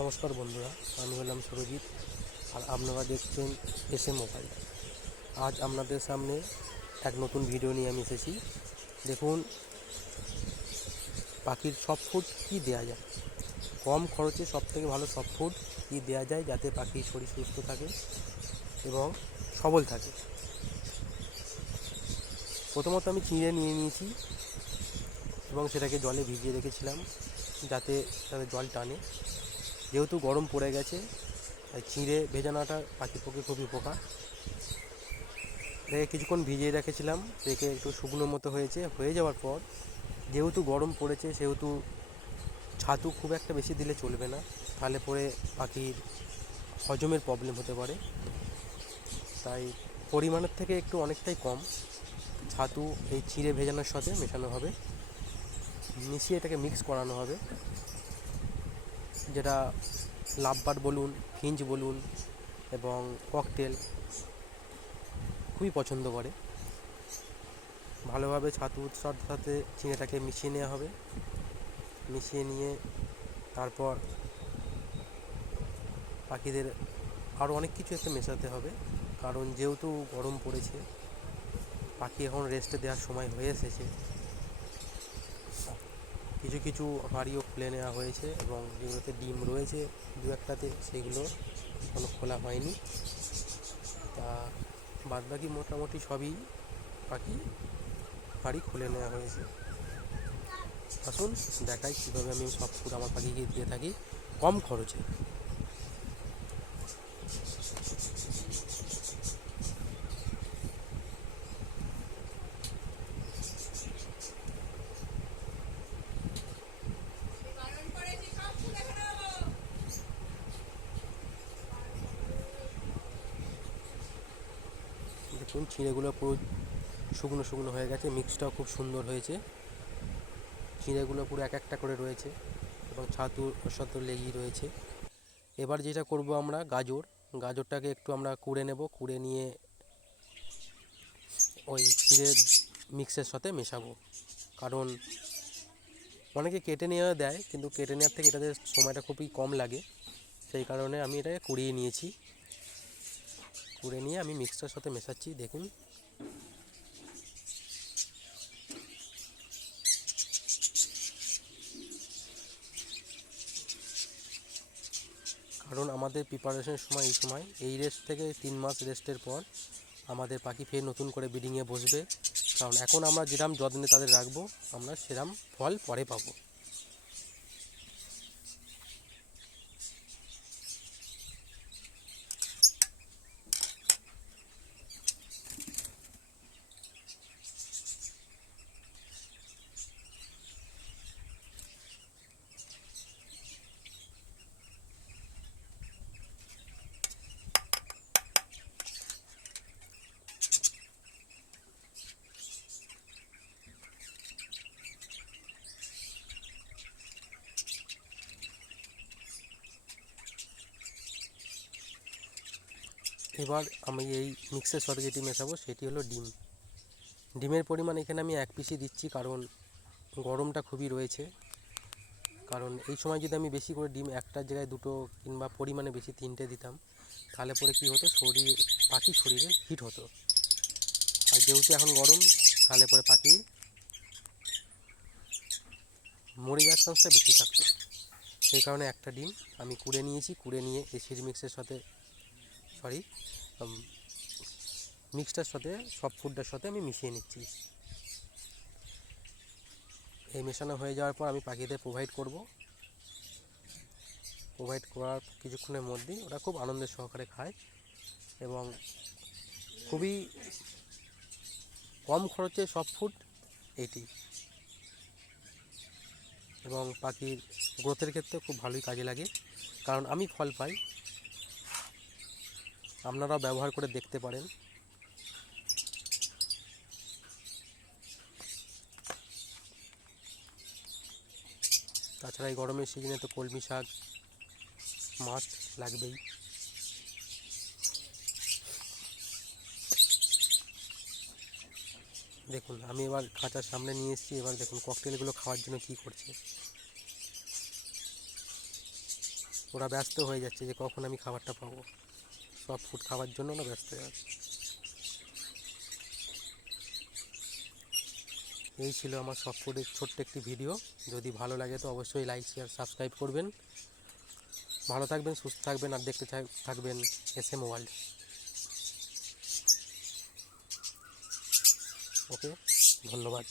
নমস্কার বন্ধুরা, আমি হলাম সুরজিৎ আর আপনারা দেখছেন এসএ মোবাইল। আজ আপনাদের সামনে এক নতুন ভিডিও নিয়ে আমি এসেছি। দেখুন, পাখির সফট ফুড কী দেওয়া যায়, কম খরচে সবথেকে ভালো সফট ফুড কী দেওয়া যায় যাতে পাখির শরীর সুস্থ থাকে এবং সবল থাকে। প্রথমত আমি চিঁড়ে নিয়ে নিয়েছি এবং সেটাকে জলে ভিজিয়ে রেখেছিলাম যাতে জল টানে। যেহেতু গরম পড়ে গেছে তাই চিঁড়ে ভেজানোটা পাখির পক্ষে খুবই উপকার। রেখে কিছুক্ষণ ভিজিয়ে রেখেছিলাম, রেখে একটু শুকনো মতো হয়ে যাওয়ার পর, যেহেতু গরম পড়েছে সেহেতু ছাতু খুব একটা বেশি দিলে চলবে না, তাহলে পরে পাখির হজমের প্রবলেম হতে পারে। তাই পরিমাণের থেকে একটু অনেকটাই কম ছাতু এই চিঁড়ে ভেজানোর সাথে মেশানো হবে, মিশিয়ে এটাকে মিক্স করানো হবে। যেটা লাভবার্ড বলুন, ফিঞ্চ বলুন এবং ককটেল খুবই পছন্দ করে। ভালোভাবে ছাতুর সাথে চিঁড়েটাকে মিশিয়ে নেওয়া হবে। মিশিয়ে নিয়ে তারপর পাখিদের আরও অনেক কিছু একটু মেশাতে হবে, কারণ যেহেতু গরম পড়েছে, পাখি এখন রেস্টে দেওয়ার সময় হয়ে এসেছে। কিছু কিছু হাঁড়িও খুলে নেওয়া হয়েছে এবং যেগুলোতে ডিম রয়েছে দু একটাতে, সেগুলো এখনও খোলা হয়নি। তা বাদবাকি মোটামুটি সবই পাখি হাঁড়ি খুলে নেওয়া হয়েছে। আসুন দেখাই কীভাবে আমি সব ফুড আমার পাখিকে দিয়ে থাকি কম খরচে। দেখুন, চিঁড়েগুলো পুরো শুকনো শুকনো হয়ে গেছে, মিক্সটাও খুব সুন্দর হয়েছে। চিঁড়েগুলো পুরো এক একটা করে রয়েছে এবং ছাতু ওর সাথে লেগেই রয়েছে। এবার যেটা করব, আমরা গাজরটাকে একটু আমরা কুড়ে নেব, কুড়ে নিয়ে ওই চিঁড়ের মিক্সের সাথে মেশাবো। কারণ অনেকে কেটে নিয়ে দেয়, কিন্তু কেটে নেওয়ার থেকে এটাতে সময়টা খুবই কম লাগে, সেই কারণে আমি এটাকে কুড়িয়ে নিয়েছি। কুড়ে নিয়ে আমি মিক্সটার সাথে মেশাচ্ছি। দেখুন, কারণ আমাদের প্রিপারেশনের সময় এই রেস্ট থেকে 3 মাস রেস্টের পর আমাদের পাখি ফের নতুন করে ব্রিডিংয়ে বসবে। কারণ এখন আমরা যেরকম যত্নে তাদের রাখবো, আমরা সেরকম ফল পরে পাবো। এবার আমি এই মিক্সের সাথে যেটি মেশাবো সেটি হলো ডিম। ডিমের পরিমাণ এখানে আমি 1 পিসই দিচ্ছি, কারণ গরমটা খুবই রয়েছে। কারণ এই সময় যদি আমি বেশি করে ডিম একটার জায়গায় 2টো কিংবা পরিমাণে বেশি 3টে দিতাম, তাহলে পরে কী হতো, পাখির শরীরে হিট হতো। আর যেহেতু এখন গরম, তাহলে পরে পাখি মরে যাওয়ার চান্সটা বেশি থাকতো। সেই কারণে একটা ডিম আমি কুড়ে নিয়েছি, কুড়ে নিয়ে এসিড মিক্সের সাথে মিক্সটার সাথে সব ফুডটার সাথে আমি মিশিয়ে নিচ্ছি। এই মেশানো হয়ে যাওয়ার পর আমি পাখিদের প্রোভাইড করার কিছুক্ষণের মধ্যেই ওরা খুব আনন্দের সহকারে খায় এবং খুবই কম খরচে সব ফুড এটি, এবং পাখির গ্রোথের ক্ষেত্রে খুব ভালোই কাজে লাগে। কারণ আমি ফল পাই, আপনারাও ব্যবহার করে দেখতে পারেন। তাছাড়া এই গরমের সিজনে তো কলমি শাক মাস্ট লাগবেই। দেখুন, আমি এবার খাঁচার সামনে নিয়ে এসেছি। এবার দেখুন ককটেলগুলো খাওয়ার জন্য কী করছে। ওরা ব্যস্ত হয়ে যাচ্ছে যে কখন আমি খাবারটা পাবো, সব ফুড খাওয়ার জন্য ওরা ব্যস্ত হয়ে যাচ্ছে। এই ছিল আমার সব ফুডের ছোট্ট একটি ভিডিও। যদি ভালো লাগে তো অবশ্যই লাইক শেয়ার সাবস্ক্রাইব করবেন। ভালো থাকবেন, সুস্থ থাকবেন, আর দেখতে থাকবেন SM ওয়ার্ল্ড। ওকে, ধন্যবাদ।